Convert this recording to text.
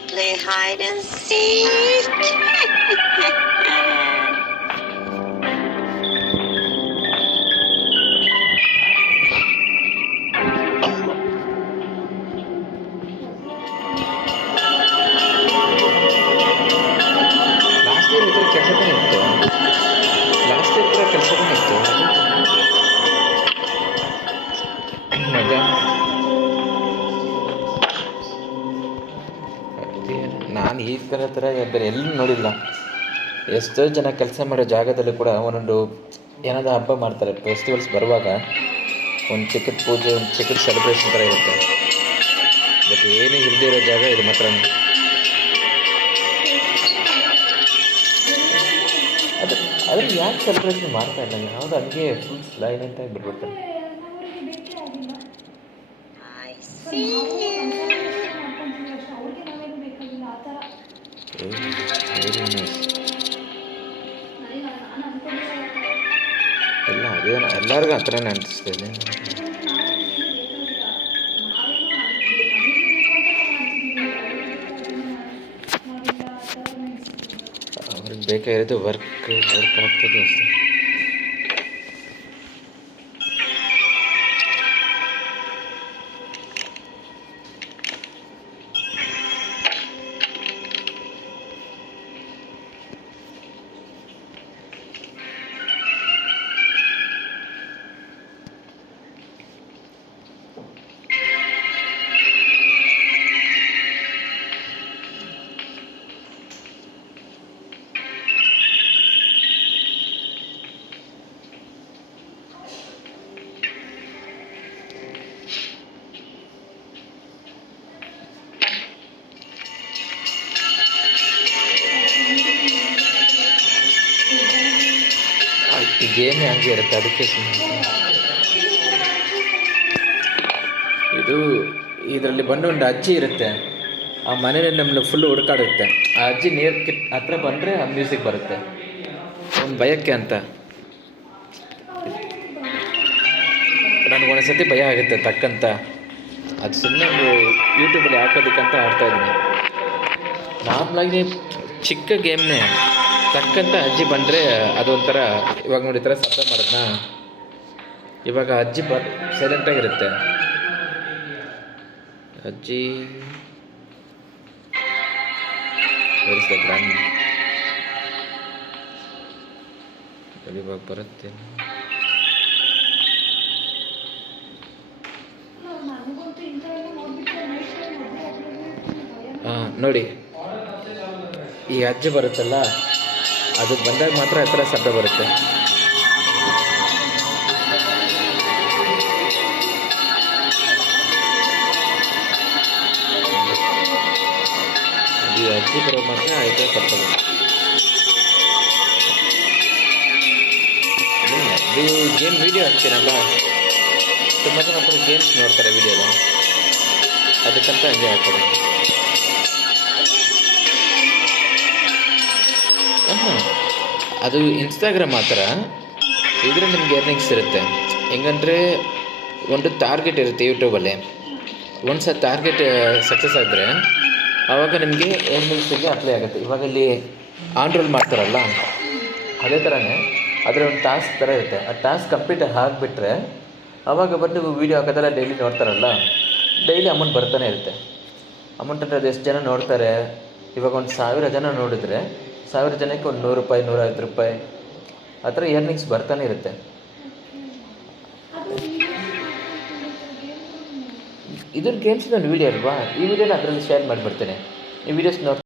to play hide and seek? Last year ಈ ಥರ ಕೆಲಸನೇ ಇತ್ತು. ಲಾಸ್ಟ್ ಇಯರ್ ಕೂಡ ಕೆಲಸನೇ ಇತ್ತು ಮತ್ತೆ ನಾನು ಈ ಥರ ಬೇರೆ ಎಲ್ಲೂ ನೋಡಿಲ್ಲ. ಎಷ್ಟೋ ಜನ ಕೆಲಸ ಮಾಡೋ ಜಾಗದಲ್ಲೂ ಕೂಡ ಒಂದೊಂದು ಏನಾದರೂ ಹಬ್ಬ ಮಾಡ್ತಾರೆ. ಫೆಸ್ಟಿವಲ್ಸ್ ಬರುವಾಗ ಒಂದು ಚಿಕ್ಕದ ಪೂಜೆ, ಒಂದು ಚಿಕ್ಕದ ಸೆಲೆಬ್ರೇಷನ್ ಥರ ಇರುತ್ತೆ. ಬಟ್ ಏನೂ ಇಲ್ಲದೇ ಇರೋ ಜಾಗ ಇದು ಮಾತ್ರ. ಅದ್ರಲ್ಲಿ ಯಾಕೆ ಸೆಲೆಬ್ರೇಷನ್ ಮಾಡ್ತಾ ಇಲ್ಲ? ಯಾವುದು ಹಂಗೆ ಫುಲ್ ಸೈಲೆಂಟಾಗಿ ಬಿಟ್ಬಿಡ್ತಾರೆ. ಎಲ್ಲ ಅದೇನು ಎಲ್ಲರಿಗೂ ಆ ಥರನೇ ಅನಿಸ್ತಿದೆ. ಅವ್ರಿಗೆ ಬೇಕಾಗಿರೋದು ವರ್ಕ್ ಆಗ್ತದೆ ಅಷ್ಟೇ. ಈ ಗೇಮೇ ಹಂಗೆ ಇರುತ್ತೆ, ಅದಕ್ಕೆ ಇದು ಇದರಲ್ಲಿ ಬಂದು ಒಂದು ಅಜ್ಜಿ ಇರುತ್ತೆ. ಆ ಮನೇಲಿ ನಮ್ಮನ್ನು ಫುಲ್ಲು ಹುಡುಕಾಡುತ್ತೆ. ಆ ಅಜ್ಜಿ ನೀರು ಹತ್ರ ಬಂದರೆ ಆ ಮ್ಯೂಸಿಕ್ ಬರುತ್ತೆ, ಒಂದು ಭಯಕ್ಕೆ ಅಂತ. ನನಗೊಂದ್ಸತಿ ಭಯ ಆಗುತ್ತೆ ತಕ್ಕಂತ. ಅದು ಸುಮ್ಮನೆ ಒಂದು ಯೂಟ್ಯೂಬಲ್ಲಿ ಹಾಕೋದಕ್ಕಂತ ಆಡ್ತಾಯಿದ್ದೀನಿ. ನಾರ್ಮಲಾಗಿ ಚಿಕ್ಕ ಗೇಮ್ನೇ ತಕ್ಕಂತ ಅಜ್ಜಿ ಬಂದರೆ ಅದೊಂಥರ. ಇವಾಗ ನೋಡಿ ಈ ಥರ ಶಬ್ದ ಮಾಡೋದನ್ನ. ಇವಾಗ ಅಜ್ಜಿ ಸೈಲೆಂಟಾಗಿರುತ್ತೆ. ಅಜ್ಜಿ ಇವಾಗ ಬರುತ್ತೆ. ನೋಡಿ ಈ ಅಜ್ಜಿ ಬರುತ್ತಲ್ಲ, ಅದು ಬಂದಾಗ ಮಾತ್ರ ಆ ಥರ ಶಬ್ದ ಬರುತ್ತೆ. ಈ ಅಜ್ಜಿ ಬರೋ ಮಾತ್ರ ಆ ಥರ ಶಬ್ದ ಬರುತ್ತೆ. ಇದು ಗೇಮ್ ವೀಡಿಯೋ ಹಾಕ್ತೀನಲ್ಲ, ತುಂಬ ಜನ ಗೇಮ್ಸ್ ನೋಡ್ತಾರೆ ವೀಡಿಯೋದು, ಅದಕ್ಕಂತ ಹಂಗೆ ಹಾಕ್ತಾರೆ. ಅದು ಇನ್ಸ್ಟಾಗ್ರಾಮ್ ಆ ಥರ. ಇದರಲ್ಲಿ ನಿಮ್ಗೆ ಎರ್ನಿಂಗ್ಸ್ ಇರುತ್ತೆ. ಹೆಂಗಂದರೆ ಒಂದು ಟಾರ್ಗೆಟ್ ಇರುತ್ತೆ ಯೂಟ್ಯೂಬಲ್ಲಿ. ಒಂದು ಸಲ ಟಾರ್ಗೆಟ್ ಸಕ್ಸಸ್ ಆದರೆ ಆವಾಗ ನಿಮಗೆ ಎರ್ನಿಂಗ್ಸಿಗೆ ಅಪ್ಲೈ ಆಗುತ್ತೆ. ಇವಾಗ ಇಲ್ಲಿ ಆನ್-ರೋಲ್ ಮಾಡ್ತಾರಲ್ಲ, ಅದೇ ಥರನೇ ಅದರ ಒಂದು ಟಾಸ್ಕ್ ಥರ ಇರುತ್ತೆ. ಆ ಟಾಸ್ಕ್ ಕಂಪ್ಲೀಟ್ ಆಗಿಬಿಟ್ರೆ ಆವಾಗ ಬಂದು ವೀಡಿಯೋ ಹಾಕೋದೆಲ್ಲ ಡೈಲಿ ನೋಡ್ತಾರಲ್ಲ, ಡೈಲಿ ಅಮೌಂಟ್ ಬರ್ತಾನೆ ಇರುತ್ತೆ. ಅಮೌಂಟ್ ಅಂದರೆ ಅದು ಎಷ್ಟು ಜನ ನೋಡ್ತಾರೆ. ಇವಾಗ ಒಂದು 1000 ಜನ ನೋಡಿದ್ರೆ 1000 ಜನಕ್ಕೆ ಒಂದು 100 ರೂಪಾಯಿ, 150 ರೂಪಾಯಿ ಆ ಥರ ಎರ್ನಿಂಗ್ಸ್ ಬರ್ತಾನೆ ಇರುತ್ತೆ. ಇದ್ರ ಗೇಮ್ಸ್ ನನ್ನ ವೀಡಿಯೋ ಅಲ್ವಾ, ಈ ವಿಡಿಯೋನ ಅದರಲ್ಲಿ ಶೇರ್ ಮಾಡಿಬಿಡ್ತೇನೆ. ಈ ವಿಡಿಯೋಸ್ ನೋಡಿ